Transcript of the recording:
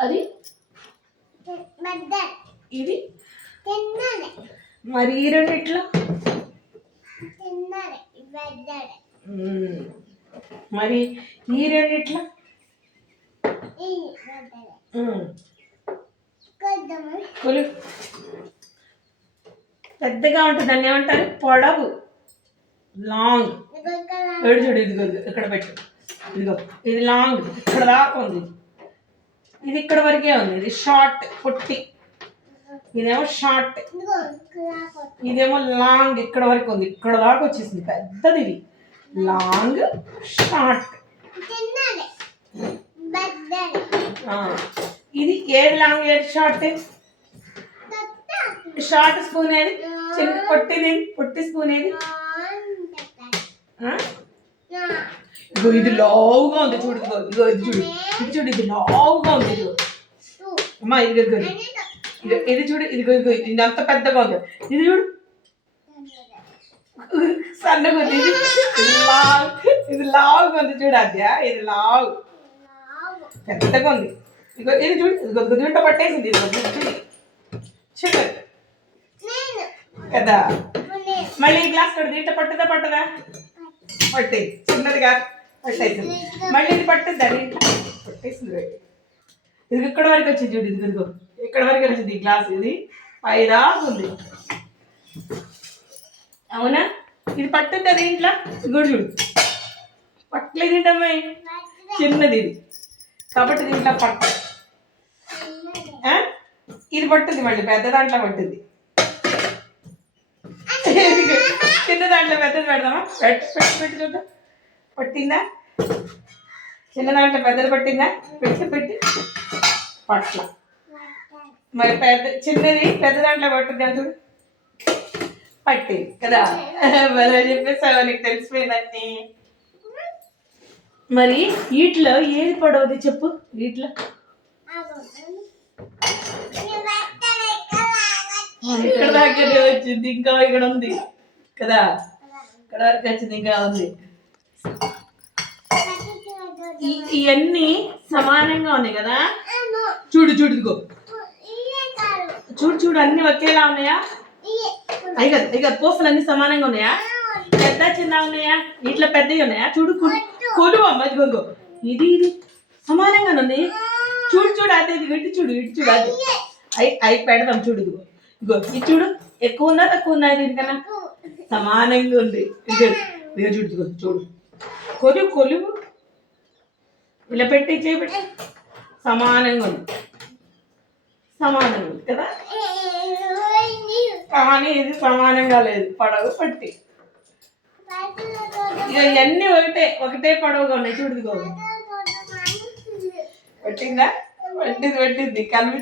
అది ఇది మరి ఈ రెండిట్లో మరి ఈ రెండిట్లో కొలు పెద్దగా ఉంటుంది దాన్ని ఏమంటారు పొడవు లాంగ్ ఏడు చూడు ఇదిగో ఇక్కడ పెట్టు ఇదిగో ఇది లాంగ్ ఇక్కడ దాకా ఉంది ఇది ఇక్కడ వరకే ఉంది ఇది షార్ట్ పొట్టి ఇదేమో షార్ట్ ఇదేమో లాంగ్ ఇక్కడ వరకు ఉంది ఇక్కడ దాకా వచ్చేసింది పెద్దది ఇది లాంగ్ షార్ట్ ఇది ఏది లాంగ్ ఏది షార్ట్ షార్ట్ స్పూన్ ఏది చిన్న పొట్టిది పొట్టి స్పూన్ ఏది ఇగో ఇది లావుగా ఉంది చూడు ఇగో ఇది చూడు ఇది చూడు ఇది లావుగా ఉంది ఇది అమ్మా ఇది ఇది చూడు ఇదిగో ఇదిగో ఇది అంత పెద్దగా ఉంది ఇది చూడు సన్నగా ఉంది ఇది లావుగా ఉంది చూడు అద్యా ఇది లావు పెద్దగా ఉంది ఇగో ఇది చూడు ఇదిగో గుంట పట్టేసింది ఇదిగో చూడు కదా మళ్ళీ ఈ గ్లాస్ కూడా దీంట్లో పట్టదా పట్టే చిన్నదిగా పట్టేసింది మళ్ళీ ఇది పట్టుద్దా దీంట్లో పట్టేసింది ఇది ఇక్కడ వరకు వచ్చింది చూడు ఇదిగో ఇక్కడ వరకు వచ్చింది ఈ గ్లాస్ ఇది పైదా ఉంది అవునా ఇది పట్టుద్దా దీంట్లో ఇదిగో చూడు పట్టలేదు ఏంటమ్మాయి చిన్నది ఇది కాబట్టి దీంట్లో పట్టు ఇది పట్టుద్ది మళ్ళీ పెద్ద దాంట్లో పట్టుద్ది చిన్న దాంట్లో పెద్దది పెడదామా పెట్టి చూద్దాం పట్టిందా చిన్న దాంట్లో పెద్దది పట్టిందా పెట్టి పట్ల మరి చిన్నది పెద్ద దాంట్లో పట్టుద్దా చూడు పట్టేది కదా మరి చెప్పేసావా నీకు తెలిసిపోయిందండి మరి వీటిలో ఏది పడవది చెప్పు వీటిలో ఇక్కడ దగ్గర వచ్చింది ఇంకా ఇక్కడ ఉంది కదా ఇక్కడ వరకు వచ్చింది ఇంకా ఉంది ఇవన్నీ సమానంగా ఉన్నాయి కదా చూడు ఇదిగో చూడు అన్ని ఒకేలా ఉన్నాయా ఇక పూసలు అన్ని సమానంగా ఉన్నాయా పెద్ద చిన్న ఉన్నాయా వీటిలో పెద్దవి ఉన్నాయా చూడు కొలువు అమ్మ ఇదిగో ఇది సమానంగా ఉంది చూడు అదే ఇది ఇటు చూడు అదే అవి పెడదాం చూడు ఇదిగో ఇది చూడు ఎక్కువ ఉందా తక్కువ ఉందా దీనికన్నా సమానంగా ఉంది ఇదిగో చూడు కొలువు ఇలా పెట్టి చేపెట్టి సమానంగా ఉంది కదా కానీ ఇది సమానంగా లేదు పడవ పట్టి ఇక ఇవన్నీ ఒకటే పడవగా ఉన్నాయి చూడు ఇదిగో పట్టిందా పట్టింది కలిపి